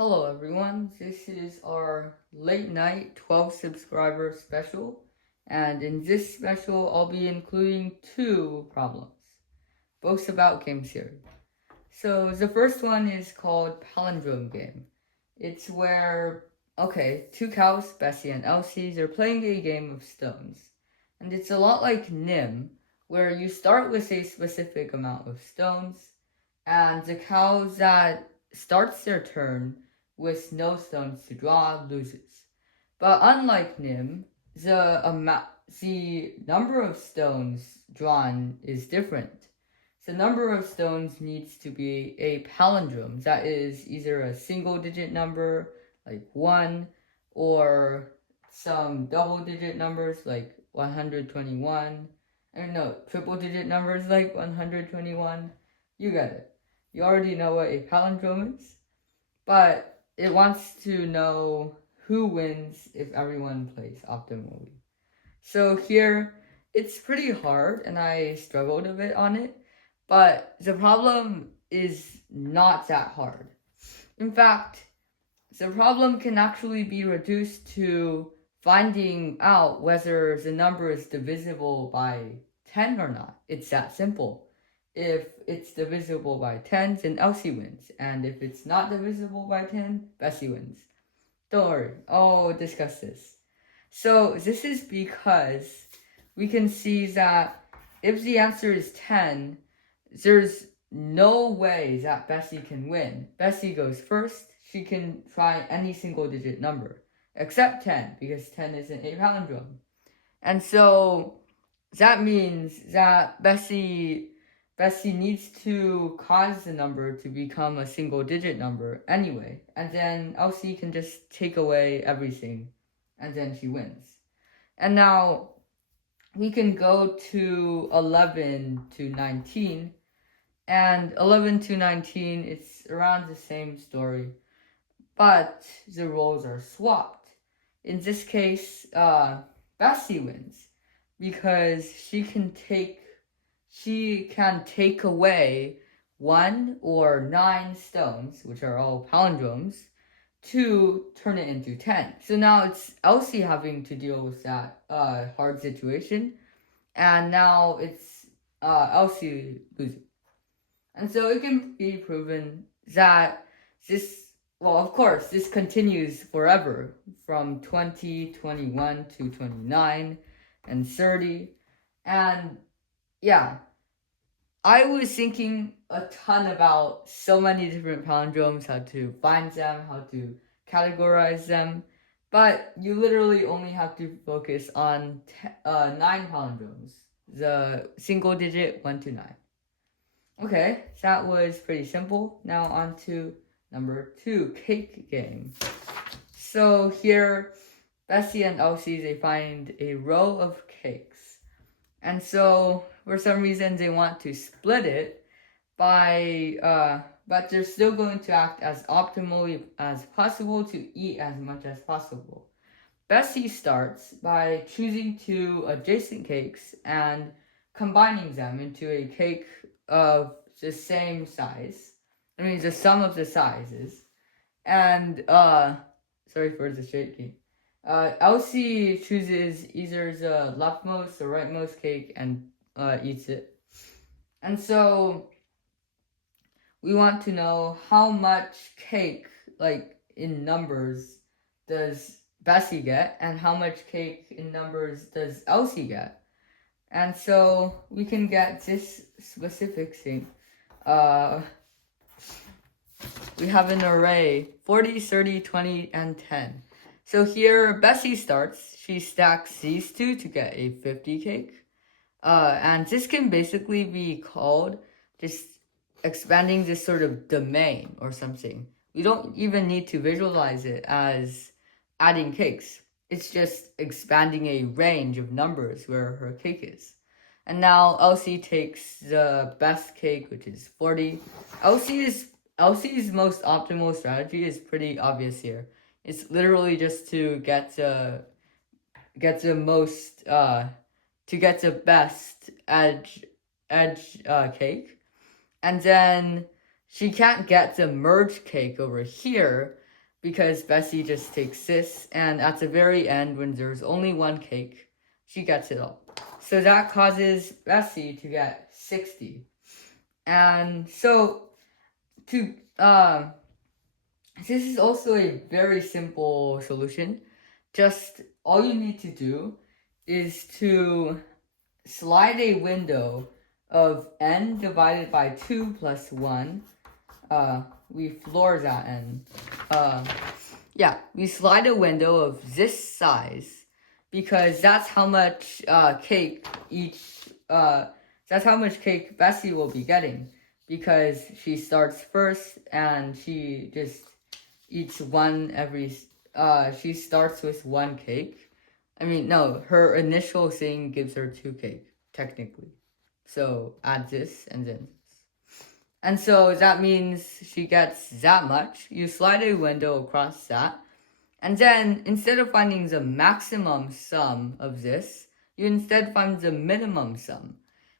Hello everyone, this is our late night 12 subscriber special, and in this special I'll be including two problems, both about game theory. So the first one is called Palindrome game. It's where, two cows, Bessie and Elsie, they're playing a game of stones. And it's a lot like Nim, where you start with a specific amount of stones, and the cow that starts their turn with no stones to draw loses. But unlike Nim, the number of stones drawn is different. The number of stones needs to be a palindrome, that is either a single digit number like 1 or some double digit numbers like 121. Triple digit numbers like 121. You get it. You already know what a palindrome is, but it wants to know who wins if everyone plays optimally. So here, it's pretty hard and I struggled a bit on it, but the problem is not that hard. In fact, the problem can actually be reduced to finding out whether the number is divisible by 10 or not. It's that simple. If it's divisible by 10, then Elsie wins. And if it's not divisible by 10, Bessie wins. Don't worry, I'll discuss this. So this is because we can see that if the answer is 10, there's no way that Bessie can win. Bessie goes first. She can try any single digit number, except 10, because 10 isn't a palindrome. And so that means that Bessie needs to cause the number to become a single digit number anyway, and then Elsie can just take away everything, and then she wins. And now we can go to 11 to 19, and 11 to 19, it's around the same story, but the roles are swapped. In this case, Bessie wins because she can take away 1 or 9 stones, which are all palindromes, to turn it into 10. So now it's Elsie having to deal with that hard situation, and now it's Elsie losing. And so it can be proven that of course, this continues forever from 20, 21 to 29 and 30. And yeah, I was thinking a ton about so many different palindromes, how to find them, how to categorize them, but you literally only have to focus on 9 palindromes, the single digit 1 to 9. Okay, that was pretty simple. Now on to number 2, cake game. So here, Bessie and Elsie, they find a row of cakes. And so for some reason they want to split it but they're still going to act as optimally as possible to eat as much as possible. Bessie starts by choosing 2 adjacent cakes and combining them into a cake of the same size. The sum of the sizes. And, sorry for the shaking. Elsie chooses either the leftmost or rightmost cake and eats it. And so we want to know how much cake, like in numbers, does Bessie get, and how much cake in numbers does Elsie get. And so we can get this specific thing. We have an array, 40, 30, 20, and 10. So here, Bessie starts. She stacks these 2 to get a 50 cake. And this can basically be called just expanding this sort of domain or something. We don't even need to visualize it as adding cakes. It's just expanding a range of numbers where her cake is. And now Elsie takes the best cake, which is 40. Elsie's most optimal strategy is pretty obvious here. It's literally just to get the best edge cake, and then she can't get the merge cake over here, because Bessie just takes this, and at the very end, when there's only one cake, she gets it all. So that causes Bessie to get 60. And so to this is also a very simple solution. Just all you need to do is to slide a window of n divided by 2 plus 1. We floor that n. We slide a window of this size because that's how much cake that's how much cake Bessie will be getting, because she starts first and she just eats one every she starts with one cake. I mean, no, her initial thing gives her 2 cake technically. So add this and then this. And so that means she gets that much. You slide a window across that. And then instead of finding the maximum sum of this, you instead find the minimum sum.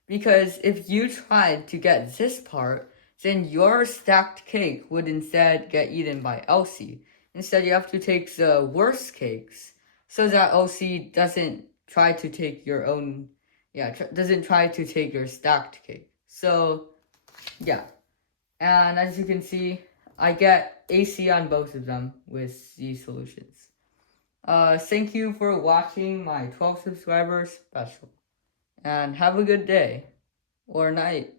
Because if you tried to get this part, then your stacked cake would instead get eaten by Elsie. Instead, you have to take the worst cakes so that Elsie doesn't try to take your own, doesn't try to take your stacked cake. So, yeah. And as you can see, I get AC on both of them with these solutions. Thank you for watching my 12 subscribers special. And have a good day or night.